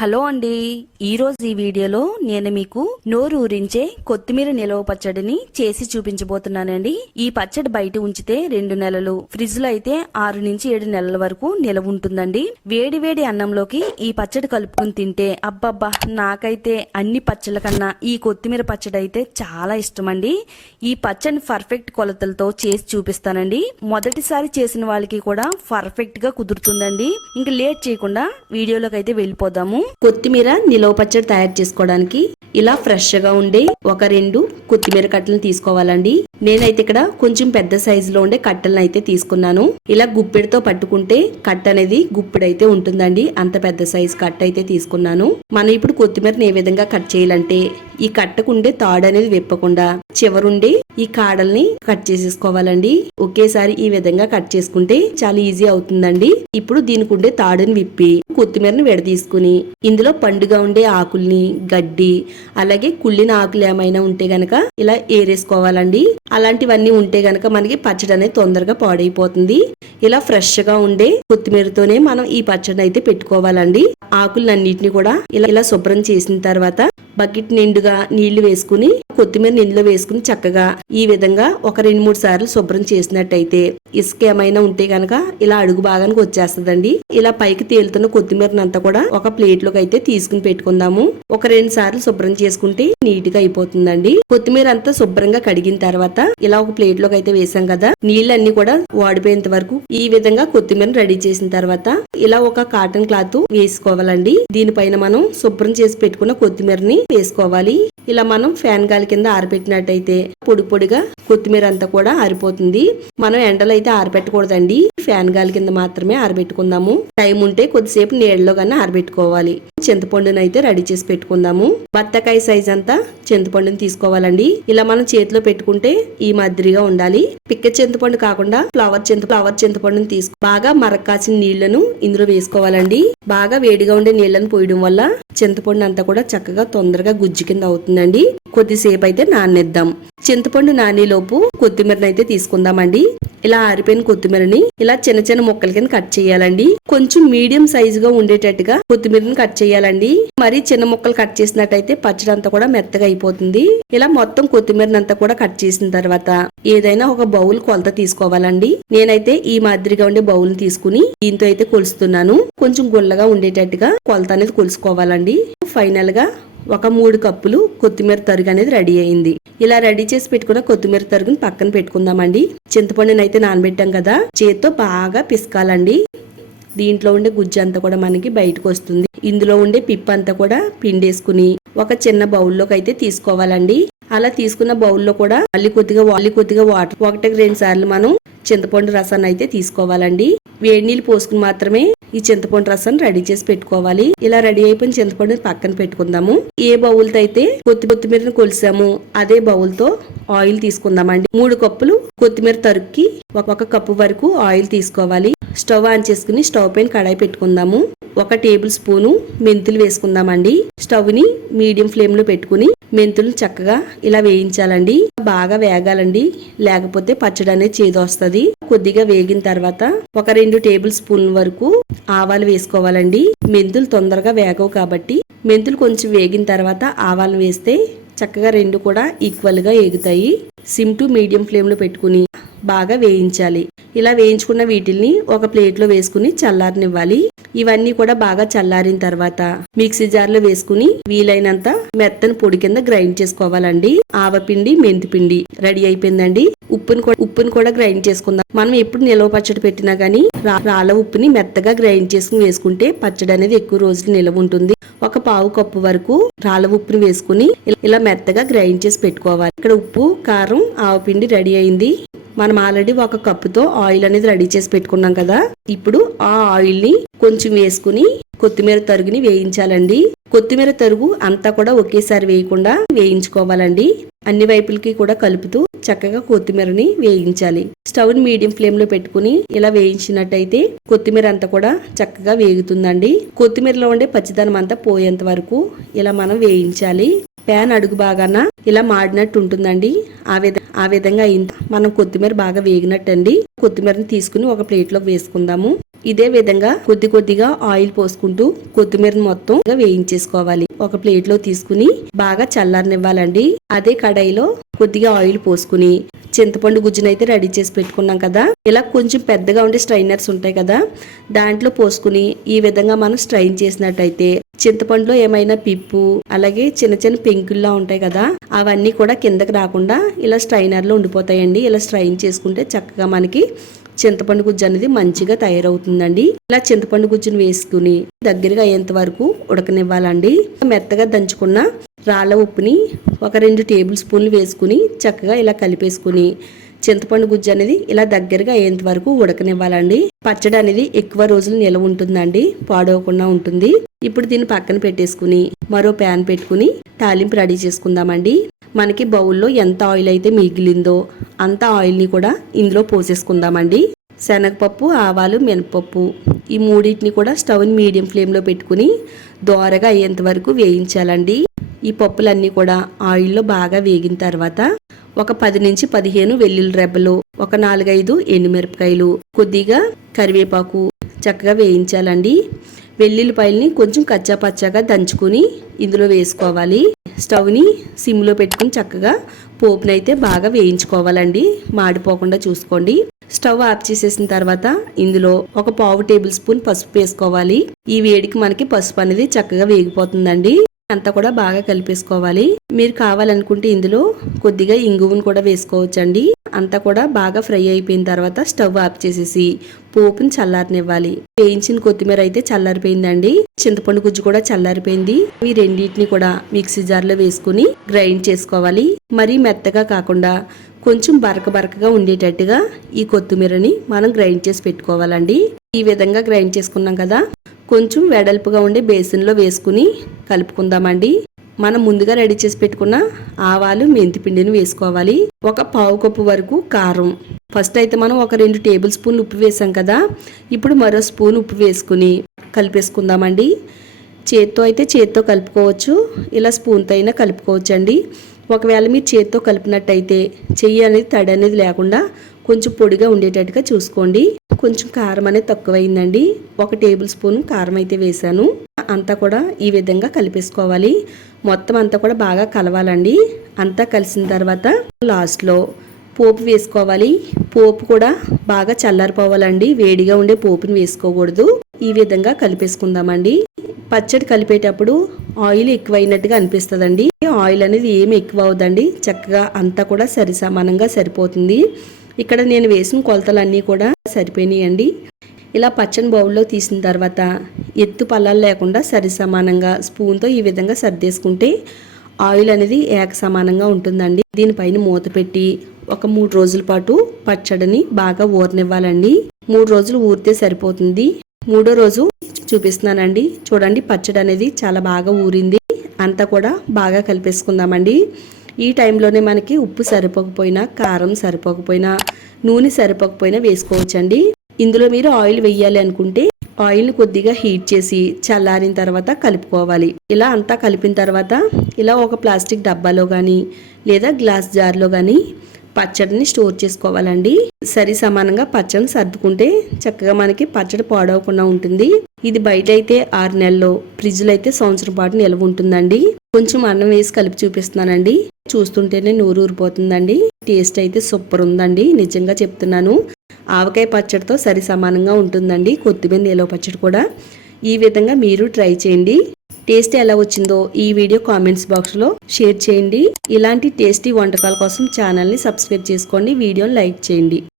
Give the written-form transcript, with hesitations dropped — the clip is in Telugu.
హలో అండి, ఈరోజు ఈ వీడియోలో నేను మీకు నోరు ఊరించే కొత్తిమీర నిలవ పచ్చడిని చేసి చూపించబోతున్నానండి. ఈ పచ్చడి బయట ఉంచితే 2 నెలలు, ఫ్రిడ్జ్ లో అయితే 6 నుంచి 7 నెలల వరకు నిలవ ఉంటుందండి. వేడి వేడి అన్నంలోకి ఈ పచ్చడి కలుపుకుని తింటే అబ్బబ్బా, నాకైతే అన్ని పచ్చళ్ళ కన్నా ఈ కొత్తిమీర పచ్చడి అయితే చాలా ఇష్టం అండి. ఈ పచ్చడిని పర్ఫెక్ట్ కొలతలతో చేసి చూపిస్తానండి. మొదటిసారి చేసిన వాళ్ళకి కూడా పర్ఫెక్ట్ గా కుదురుతుందండి. ఇంకా లేట్ చేయకుండా వీడియోలోకి అయితే వెళ్ళిపోదాము. కొత్తిమీర నిలవ పచ్చడి తయారు చేసుకోవడానికి ఇలా ఫ్రెష్ గా ఉండే ఒక 2 కొత్తిమీర కట్టలను తీసుకోవాలండి. నేనైతే ఇక్కడ కొంచెం పెద్ద సైజులో ఉండే కట్టలను అయితే తీసుకున్నాను. ఇలా గుప్పెడితో పట్టుకుంటే కట్ట అనేది గుప్పెడైతే ఉంటుందండి. అంత పెద్ద సైజు కట్ట అయితే తీసుకున్నాను. మనం ఇప్పుడు కొత్తిమీరని ఏ విధంగా కట్ చేయాలంటే ఈ కట్టకుండే తాడు అనేది విప్పకుండా చివరుండి ఈ కాడల్ని కట్ చేసేసుకోవాలండి. ఒకేసారి ఈ విధంగా కట్ చేసుకుంటే చాలా ఈజీ అవుతుందండి. ఇప్పుడు దీనికి ఉండే తాడుని విప్పి కొత్తిమీరని విడదీసుకుని ఇందులో పండుగా ఉండే ఆకుల్ని, గడ్డి, అలాగే కుళ్ళిన ఆకులు ఏమైనా ఉంటే గనక ఇలా ఏరేసుకోవాలండి. అలాంటివన్నీ ఉంటే గనక మనకి పచ్చడి అనేది తొందరగా పాడైపోతుంది. ఇలా ఫ్రెష్ గా ఉండే కొత్తిమీరతోనే మనం ఈ పచ్చడిని అయితే పెట్టుకోవాలండి. ఆకులన్నిటిని కూడా ఇలా శుభ్రం చేసిన తర్వాత బకెట్ నిండుగా నీళ్లు వేసుకుని కొత్తిమీర ఇందులో వేసుకుని చక్కగా ఈ విధంగా ఒక 2-3 సార్లు శుభ్రం చేసినట్టయితే ఇసుక ఏమైనా ఉంటే గనక ఇలా అడుగు భాగానికి వచ్చేస్తదండి. ఇలా పైకి తేలుతున్న కొత్తిమీరనంతా కూడా ఒక ప్లేట్ లోకి అయితే తీసుకుని పెట్టుకుందాము. ఒక 2 సార్లు శుభ్రం చేసుకుంటే నీట్ గా అయిపోతుందండి. కొత్తిమీర అంతా శుభ్రంగా కడిగిన తర్వాత ఇలా ఒక ప్లేట్ లోకి అయితే వేసాం కదా, నీళ్ళన్ని కూడా వాడిపోయేంత వరకు ఈ విధంగా కొత్తిమీరని రెడీ చేసిన తర్వాత ఇలా ఒక కాటన్ క్లాత్ వేసుకోవాలండి. దీనిపైన మనం శుభ్రం చేసి పెట్టుకున్న కొత్తిమీరని వేసుకోవాలి. ఇలా మనం ఫ్యాన్ గాలి కింద ఆరబెట్టినట్టయితే పొడి పొడిగా కొత్తిమీర అంతా కూడా ఆరిపోతుంది. మనం ఎండలో అయితే ఆరబెట్టకూడదండి, ఫ్యాన్ గాలి కింద మాత్రమే ఆరబెట్టుకుందాము. టైం ఉంటే కొద్దిసేపు నీళ్ళలో కన్నా ఆరబెట్టుకోవాలి. చింతపండుని అయితే రెడీ చేసి పెట్టుకుందాము. బత్తకాయ సైజ్ అంతా చింతపండుని తీసుకోవాలండి. ఇలా మనం చేతిలో పెట్టుకుంటే ఈ మాదిరిగా ఉండాలి. పిక్క చింతపండు కాకుండా ఫ్లవర్ చింతపండుని తీసుకు బాగా మరక్కాసిన నీళ్లను ఇందులో వేసుకోవాలండి. బాగా వేడిగా ఉండే నీళ్లను పోయడం వల్ల చింతపండు అంతా కూడా చక్కగా తొందరగా గుజ్జు కింద అవుతుందండి. కొద్దిసేపు అయితే నానేద్దాం. చింతపండు నానేలోపు కొత్తిమీరని అయితే తీసుకుందామండి. ఇలా ఆరిపోయిన కొత్తిమీరని ఇలా చిన్న చిన్న ముక్కల కింద కట్ చేయాలండి. కొంచెం మీడియం సైజుగా ఉండేటట్టుగా కొత్తిమీరని కట్ చేయాలండి. మరి చిన్న ముక్కలు కట్ చేసినట్టయితే పచ్చడి అంతా కూడా మెత్తగా అయిపోతుంది. ఇలా మొత్తం కొత్తిమీరని అంతా కూడా కట్ చేసిన తర్వాత ఏదైనా ఒక బౌల్ కొలత తీసుకోవాలండి. నేనైతే ఈ మాదిరిగా ఉండే బౌల్ తీసుకుని దీంతో అయితే కొలుస్తున్నాను. కొంచెం గుల్లగా ఉండేటట్టుగా కొలత అనేది కొలుసుకోవాలండి. ఫైనల్ గా ఒక 3 కప్పులు కొత్తిమీర తరుగు అనేది రెడీ అయింది. ఇలా రెడీ చేసి పెట్టుకున్న కొత్తిమీర తరుగుని పక్కన పెట్టుకుందామండి. చింతపండుని అయితే నానబెట్టాం కదా, చేత్తో బాగా పిసకాలండి. దీంట్లో ఉండే గుజ్జు అంతా కూడా మనకి బయటకు వస్తుంది. ఇందులో ఉండే పిప్ప అంతా కూడా పిండేసుకుని ఒక చిన్న బౌల్లోకి అయితే తీసుకోవాలండి. అలా తీసుకున్న బౌల్లో కూడా మళ్ళీ కొద్దిగా వాటర్ 1-2 సార్లు మనం చింతపండు రసాన్ని అయితే తీసుకోవాలండి. వేడి నీళ్ళు పోసుకుని మాత్రమే ఈ చింతపండు రసాన్ని రెడీ చేసి పెట్టుకోవాలి. ఇలా రెడీ అయిపోయిన చింతపండుని పక్కన పెట్టుకుందాము. ఏ బౌల్ తో అయితే కొత్తిమీరని కొలిసాము అదే బౌల్ తో ఆయిల్ తీసుకుందామండి. 3 కప్పులు కొత్తిమీర తరుక్కి 1 కప్పు వరకు ఆయిల్ తీసుకోవాలి. స్టవ్ ఆన్ చేసుకుని స్టవ్ పైన కడాయి పెట్టుకుందాము. 1 టేబుల్ స్పూను మెంతులు వేసుకుందామండి. స్టవ్ ని మీడియం ఫ్లేమ్ లో పెట్టుకుని మెంతులు చక్కగా ఇలా వేయించాలండి. బాగా వేగాలండి, లేకపోతే పచ్చడి అనేది చేదొస్తుంది. కొద్దిగా వేగిన తర్వాత ఒక 2 టేబుల్ స్పూన్ వరకు ఆవాలు వేసుకోవాలండి. మెంతులు తొందరగా వేగవు కాబట్టి మెంతులు కొంచెం వేగిన తర్వాత ఆవాలు వేస్తే చక్కగా 2 కూడా ఈక్వల్ గా ఎగుతాయి. సిమ్ టు మీడియం ఫ్లేమ్ లో పెట్టుకుని బాగా వేయించాలి. ఇలా వేయించుకున్న వీటిల్ని ఒక ప్లేట్ లో వేసుకుని చల్లారనివ్వాలి. ఇవన్నీ కూడా బాగా చల్లారిన తర్వాత మిక్సీ జార్ లో వేసుకుని వీలైనంత మెత్తని పొడి కింద గ్రైండ్ చేసుకోవాలండి. ఆవపిండి, మెంతి పిండి రెడీ అయిపోయిందండి. ఉప్పుని కూడా గ్రైండ్ చేసుకుందాం. మనం ఎప్పుడు నిలవ పచ్చడి పెట్టినా గానీ రాళ్ళ ఉప్పుని మెత్తగా గ్రైండ్ చేసుకుని వేసుకుంటే పచ్చడి అనేది ఎక్కువ రోజులు నిలవ ఉంటుంది. 1/4 కప్పు వరకు రాళ్ళ ఉప్పుని వేసుకుని ఇలా మెత్తగా గ్రైండ్ చేసి పెట్టుకోవాలి. ఇక్కడ ఉప్పు, కారం, ఆవపిండి రెడీ అయింది. మనం ఆల్రెడీ 1 కప్పుతో ఆయిల్ అనేది రెడీ చేసి పెట్టుకున్నాం కదా. ఇప్పుడు ఆ ఆయిల్ ని కొంచెం వేసుకుని కొత్తిమీర తరుగుని వేయించాలండి. కొత్తిమీర తరుగు అంతా కూడా ఒకేసారి వేయకుండా వేయించుకోవాలండి. అన్ని వైపులకి కూడా కలుపుతూ చక్కగా కొత్తిమీరని వేయించాలి. స్టవ్ ని మీడియం ఫ్లేమ్ లో పెట్టుకుని ఇలా వేయించినట్టయితే కొత్తిమీర అంతా కూడా చక్కగా వేగుతుందండి. కొత్తిమీరలో ఉండే పచ్చిదనం అంతా పోయేంత వరకు ఇలా మనం వేయించాలి. ప్యాన్ అడుగు బాగాన ఇలా మాడినట్టు ఉంటుందండి. ఆ విధంగా మనం కొత్తిమీర బాగా వేగినట్టండి. కొత్తిమీరని తీసుకుని ఒక ప్లేట్ లోకి వేసుకుందాము. ఇదే విధంగా కొద్ది కొద్దిగా ఆయిల్ పోసుకుంటూ కొత్తిమీర మొత్తం వేయించేసుకోవాలి. ఒక ప్లేట్ లో తీసుకుని బాగా చల్లారనివ్వాలండి. అదే కడాయిలో కొద్దిగా ఆయిల్ పోసుకుని చింతపండు గుజ్జునైతే రెడీ చేసి పెట్టుకున్నాం కదా, ఇలా కొంచెం పెద్దగా ఉండే స్ట్రైనర్స్ ఉంటాయి కదా, దాంట్లో పోసుకుని ఈ విధంగా మనం స్ట్రైన్ చేసినట్టయితే చింతపండులో ఏమైనా పిప్పు అలాగే చిన్న చిన్న పెంకుల్లా ఉంటాయి కదా, అవన్నీ కూడా కిందకి రాకుండా ఇలా స్ట్రైనర్ లో ఉండిపోతాయండి. ఇలా స్ట్రైన్ చేసుకుంటే చక్కగా మనకి చింతపండు గుజ్జు అనేది మంచిగా తయారవుతుందండి. ఇలా చింతపండు గుజ్జును వేసుకుని దగ్గరగా అయ్యేంత వరకు ఉడకనివ్వాలండి. మెత్తగా దంచుకున్న రాళ్ళ ఉప్పుని ఒక 2 టేబుల్ స్పూన్లు వేసుకుని చక్కగా ఇలా కలిపేసుకుని చింతపండు గుజ్జు అనేది ఇలా దగ్గరగా అయ్యేంత వరకు ఉడకనివ్వాలండి. పచ్చడి అనేది ఎక్కువ రోజులు నిల్వ ఉంటుందండి, పాడవకుండా ఉంటుంది. ఇప్పుడు దీన్ని పక్కన పెట్టేసుకుని మరో ప్యాన్ పెట్టుకుని తాలింపు రెడీ చేసుకుందామండి. మనకి బౌల్లో ఎంత ఆయిల్ అయితే మిగిలిందో అంత ఆయిల్ ని కూడా ఇందులో పోసేసుకుందామండి. శనగపప్పు, ఆవాలు, మినపప్పు ఈ మూడింటిని కూడా స్టవ్ ని మీడియం ఫ్లేమ్ లో పెట్టుకుని దోరగా అయ్యేంత వరకు వేయించాలండి. ఈ పప్పులన్నీ కూడా ఆయిల్లో బాగా వేగిన తర్వాత ఒక 10 నుంచి 15 వెల్లుల్లి రెబ్బలు, ఒక 4-5 ఎండుమిరపకాయలు, కొద్దిగా కరివేపాకు చక్కగా వేయించాలండి. వెల్లుల్లిపాయల్ని కొంచెం కచ్చా పచ్చాగా దంచుకుని ఇందులో వేసుకోవాలి. స్టవ్ ని సిమ్ లో పెట్టుకుని చక్కగా పోపునైతే బాగా వేయించుకోవాలండి, మాడిపోకుండా చూసుకోండి. స్టవ్ ఆఫ్ చేసేసిన తర్వాత ఇందులో ఒక 1/2 టేబుల్ స్పూన్ పసుపు వేసుకోవాలి. ఈ వేడికి మనకి పసుపు అనేది చక్కగా వేగిపోతుందండి. అంతా కూడా బాగా కలిపేసుకోవాలి. మీరు కావాలనుకుంటే ఇందులో కొద్దిగా ఇంగువను కూడా వేసుకోవచ్చండి. అంతా కూడా బాగా ఫ్రై అయిపోయిన తర్వాత స్టవ్ ఆఫ్ చేసేసి పోపుని చల్లారనివ్వాలి. వేయించిన కొత్తిమీర అయితే చల్లారిపోయిందండి, చింతపండు గుజ్జు కూడా చల్లారిపోయింది. ఈ రెండింటిని కూడా మిక్సీ జార్ లో వేసుకుని గ్రైండ్ చేసుకోవాలి. మరీ మెత్తగా కాకుండా కొంచెం బరకగా ఉండేటట్టుగా ఈ కొత్తిమీరని మనం గ్రైండ్ చేసి పెట్టుకోవాలండి. ఈ విధంగా గ్రైండ్ చేసుకున్నాం కదా, కొంచెం వెడల్పుగా ఉండే బేసిన్లో వేసుకుని కలుపుకుందామండి. మనం ముందుగా రెడీ చేసి పెట్టుకున్న ఆవాలు, మెంతి పిండిని వేసుకోవాలి. ఒక 1/2 కప్పు వరకు కారం. ఫస్ట్ అయితే మనం ఒక 2 టేబుల్ స్పూన్లు ఉప్పు వేసాం కదా, ఇప్పుడు మరో స్పూన్ ఉప్పు వేసుకుని కలిపేసుకుందామండి. చేత్తో కలుపుకోవచ్చు, ఇలా స్పూన్తో అయినా కలుపుకోవచ్చు అండి. ఒకవేళ మీరు చేత్తో కలిపినట్టయితే చెయ్యి అనేది తడి అనేది లేకుండా కొంచెం పొడిగా ఉండేటట్టుగా చూసుకోండి. కొంచెం కారం అనేది తక్కువైందండి, 1 టేబుల్ స్పూన్ కారం అయితే వేసాను. అంతా కూడా ఈ విధంగా కలిపేసుకోవాలి. మొత్తం అంతా కూడా బాగా కలవాలండి. అంతా కలిసిన తర్వాత లాస్ట్ లో పోపు వేసుకోవాలి. పోపు కూడా బాగా చల్లారిపోవాలండి, వేడిగా ఉండే పోపుని వేసుకోకూడదు. ఈ విధంగా కలిపేసుకుందామండి. పచ్చడి కలిపేటప్పుడు ఆయిల్ ఎక్కువైనట్టుగా అనిపిస్తుందండి. ఆయిల్ అనేది ఏమి ఎక్కువ అవదండి, చక్కగా అంతా కూడా సరిసమానంగా సరిపోతుంది. ఇక్కడ నేను వేసిన కొలతలన్నీ కూడా సరిపోయినాయండి. ఇలా పచ్చని బౌల్లో తీసిన తర్వాత ఎత్తు పల్లాలు లేకుండా సరిసమానంగా స్పూన్తో ఈ విధంగా సర్దేసుకుంటే ఆయిల్ అనేది ఏకసమానంగా ఉంటుందండి. దీనిపైన మూత పెట్టి ఒక 3 రోజుల పాటు పచ్చడిని బాగా ఊరనివ్వాలండి. 3 రోజులు ఊరితే సరిపోతుంది. 3వ రోజు చూపిస్తున్నానండి. చూడండి, పచ్చడి అనేది చాలా బాగా ఊరింది. అంతా కూడా బాగా కలిపేసుకుందామండి. ఈ టైంలోనే మనకి ఉప్పు సరిపోకపోయినా, కారం సరిపోకపోయినా, నూనె సరిపోకపోయినా వేసుకోవచ్చండి. ఇందులో మీరు ఆయిల్ వేయాలి అనుకుంటే ఆయిల్ కొద్దిగా హీట్ చేసి చల్లారిన తర్వాత కలుపుకోవాలి. ఇలా అంతా కలిపిన తర్వాత ఇలా ఒక ప్లాస్టిక్ డబ్బాలో కానీ లేదా గ్లాస్ జార్లో కానీ పచ్చడిని స్టోర్ చేసుకోవాలండి. సరి సమానంగా పచ్చడిని సర్దుకుంటే చక్కగా మనకి పచ్చడి పాడవకుండా ఉంటుంది. ఇది బయట అయితే 6 నెలల్లో, ఫ్రిడ్జ్ లో అయితే సంవత్సరం పాటు నిల్వ ఉంటుందండి. కొంచెం అన్నం వేసి కలిపి చూపిస్తున్నానండి. చూస్తుంటేనే నోరు ఊరిపోతుందండి. టేస్ట్ అయితే సూపర్ ఉందండి, నిజంగా చెప్తున్నాను. ఆవకాయ పచ్చడితో సరి సమానంగా ఉంటుందండి కొత్తిమీర నిలవ పచ్చడి కూడా. ఈ విధంగా మీరు ట్రై చేయండి. టేస్ట్ ఎలా వచ్చిందో ఈ వీడియో కామెంట్స్ బాక్స్ లో షేర్ చేయండి. ఇలాంటి టేస్టీ వంటకాల కోసం ఛానల్ ని సబ్స్క్రైబ్ చేసుకోండి, వీడియోని లైక్ చేయండి.